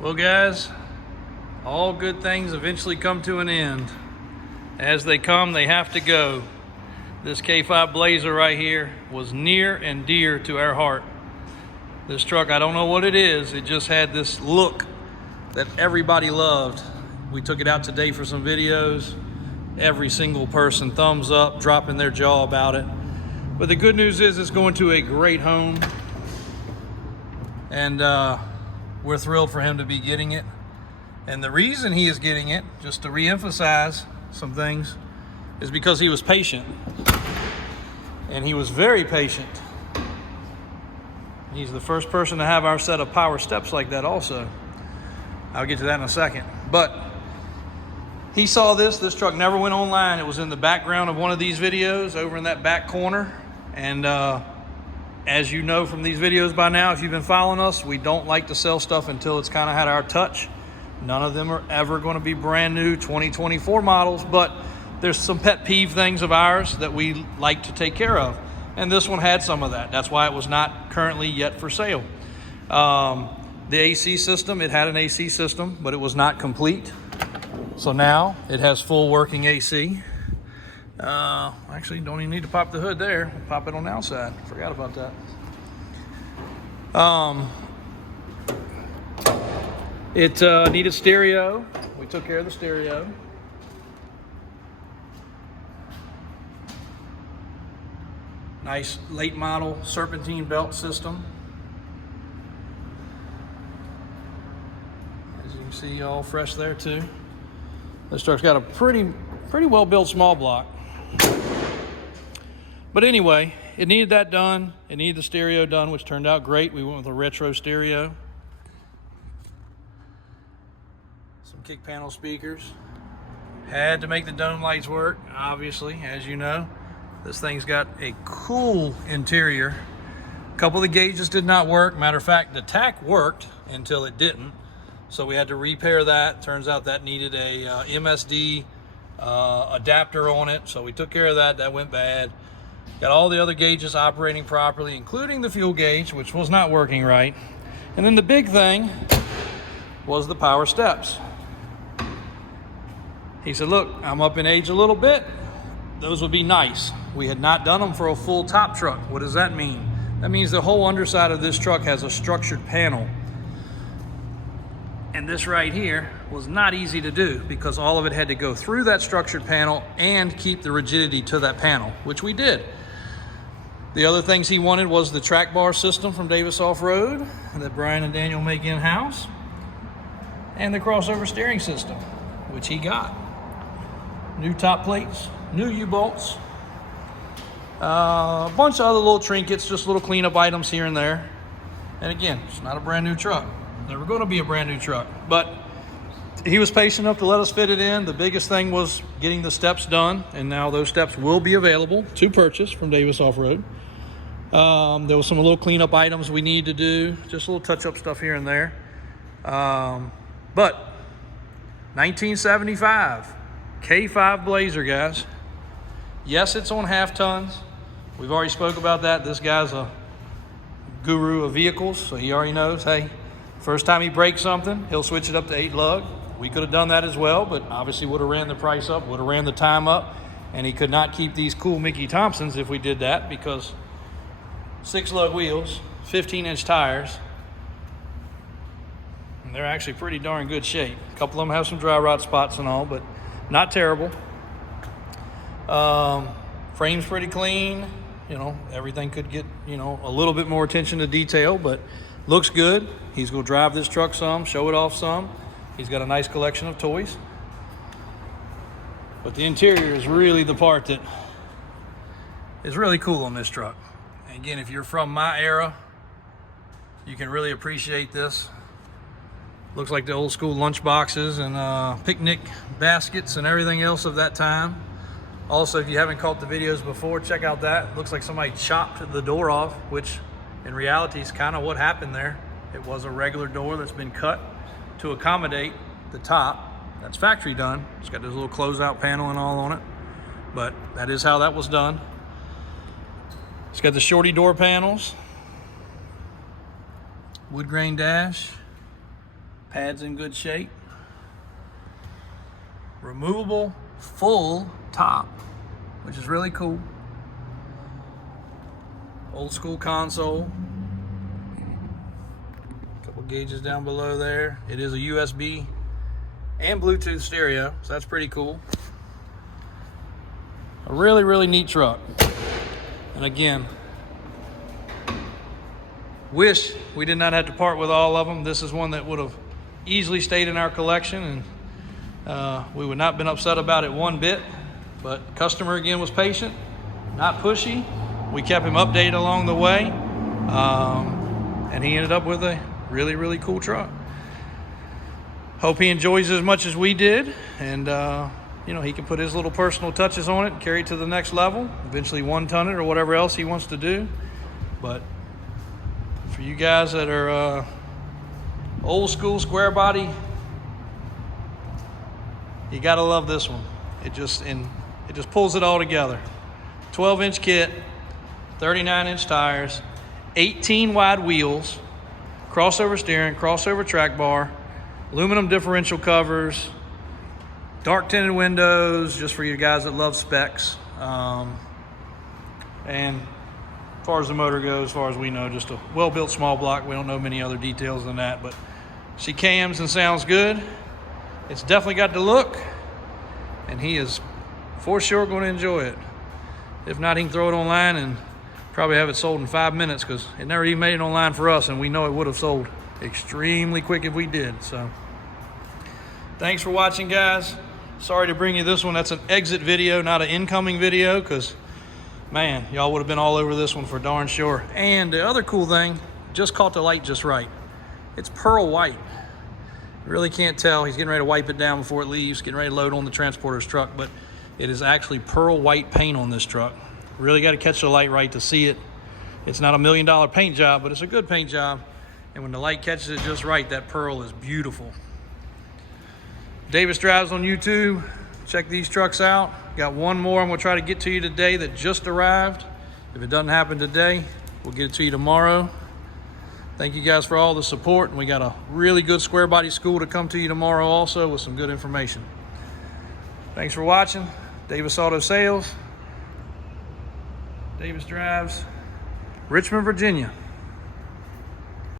Well, guys, all good things eventually come to an end. As they come, they have to go. This K5 Blazer right here was near and dear to our heart. This truck, I don't know what it is. It just had this look that everybody loved. We took it out today for some videos. Every single person thumbs up, dropping their jaw about it. But the good news is it's going to a great home. And we're thrilled for him to be getting it. And the reason he is getting it, just to re-emphasize some things, is because he was patient. And he was very patient. He's the first person to have our set of power steps like that also. I'll get to that in a second. But he saw this truck never went online. It was in the background of one of these videos over in that back corner. And as you know from these videos by now, if you've been following us, we don't like to sell stuff until it's kind of had our touch. None of them are ever going to be brand new 2024 models, but there's some pet peeve things of ours that we like to take care of. And this one had some of that. That's why it was not currently yet for sale. The AC system, it had an AC system, but it was not complete. So now it has full working AC. Actually, don't even need to pop the hood there. We'll pop it on the outside. Forgot about that. It needed stereo. We took care of the stereo. Nice late model serpentine belt system. As you can see, all fresh there too. This truck's got a pretty well built small block. But anyway, it needed that done. It needed the stereo done, which turned out great. We went with a retro stereo. Some kick panel speakers. Had to make the dome lights work, obviously, as you know. This thing's got a cool interior. A couple of the gauges did not work. Matter of fact, the tack worked until it didn't. So we had to repair that. Turns out that needed a MSD adapter on it. So we took care of that. That went bad. Got all the other gauges operating properly, including the fuel gauge, which was not working right. And then the big thing was the power steps. He said, look, I'm up in age a little bit. Those would be nice. We had not done them for a full top truck. What does that mean? That means the whole underside of this truck has a structured panel. And this right here was not easy to do because all of it had to go through that structured panel and keep the rigidity to that panel, which we did. The other things he wanted was the track bar system from Davis Off-Road that Brian and Daniel make in-house, and the crossover steering system, which he got. New top plates, new U-bolts, a bunch of other little trinkets, just little cleanup items here and there. And again, it's not a brand new truck. Never going to be a brand new truck, but he was patient enough to let us fit it in. The biggest thing was getting the steps done, and now those steps will be available to purchase from Davis Off-Road. There was some little cleanup items we need to do, just a little touch-up stuff here and there. But 1975 K5 Blazer, guys. Yes, it's on half tons. We've already spoke about that. This guy's a guru of vehicles, so he already knows, hey, first time he breaks something, he'll switch it up to 8 lug. We could have done that as well, but obviously would have ran the price up, would have ran the time up, and he could not keep these cool Mickey Thompsons if we did that, because 6 lug wheels, 15-inch tires, and they're actually pretty darn good shape. A couple of them have some dry rot spots and all, but not terrible. Frame's pretty clean. You know, everything could get, a little bit more attention to detail, but looks good. He's going to drive this truck some, show it off some. He's got a nice collection of toys. But the interior is really the part that is really cool on this truck. And again, if you're from my era, you can really appreciate this. Looks like the old school lunch boxes and picnic baskets and everything else of that time. Also, if you haven't caught the videos before, check out that. Looks like somebody chopped the door off, which in reality is kind of what happened there. It was a regular door that's been cut to accommodate the top. That's factory done. It's got this little closeout panel and all on it, but that is how that was done. It's got the shorty door panels, wood grain dash, Pads in good shape. Removable full top, which is really cool. Old school console. Couple gauges down below there. It is a USB and Bluetooth stereo, so that's pretty cool. A really, really neat truck. And again, wish we did not have to part with all of them. This is one that would have easily stayed in our collection, and we would not have been upset about it one bit. But customer again was patient, not pushy. We kept him updated along the way, and he ended up with a really, really cool truck. Hope he enjoys it as much as we did, and you know, he can put his little personal touches on it and carry it to the next level, eventually one-ton it or whatever else he wants to do. But for you guys that are old school square body, you gotta love this one. It just pulls it all together. 12-inch kit, 39-inch tires, 18 wide wheels, crossover steering, crossover track bar, aluminum differential covers, dark tinted windows, just for you guys that love specs. And as far as the motor goes, as far as we know, just a well-built small block. We don't know many other details than that, but she cams and sounds good. It's definitely got the look, and he is for sure going to enjoy it. If not, he can throw it online and probably have it sold in 5 minutes, because it never even made it online for us, and we know it would have sold extremely quick if we did. So thanks for watching, guys. Sorry to bring you this one. That's an exit video, not an incoming video, because man, y'all would have been all over this one for darn sure. And the other cool thing, just caught the light just right. It's pearl white. You really can't tell. He's getting ready to wipe it down before it leaves, getting ready to load on the transporter's truck, but it is actually pearl white paint on this truck. Really got to catch the light right to see it. It's not $1 million paint job, but it's a good paint job. And when the light catches it just right, that pearl is beautiful. Davis Drives on YouTube. Check these trucks out. Got one more I'm gonna try to get to you today that just arrived. If it doesn't happen today, we'll get it to you tomorrow. Thank you guys for all the support. And we got a really good square body school to come to you tomorrow also with some good information. Thanks for watching. Davis Auto Sales. Davis Drives, Richmond, Virginia.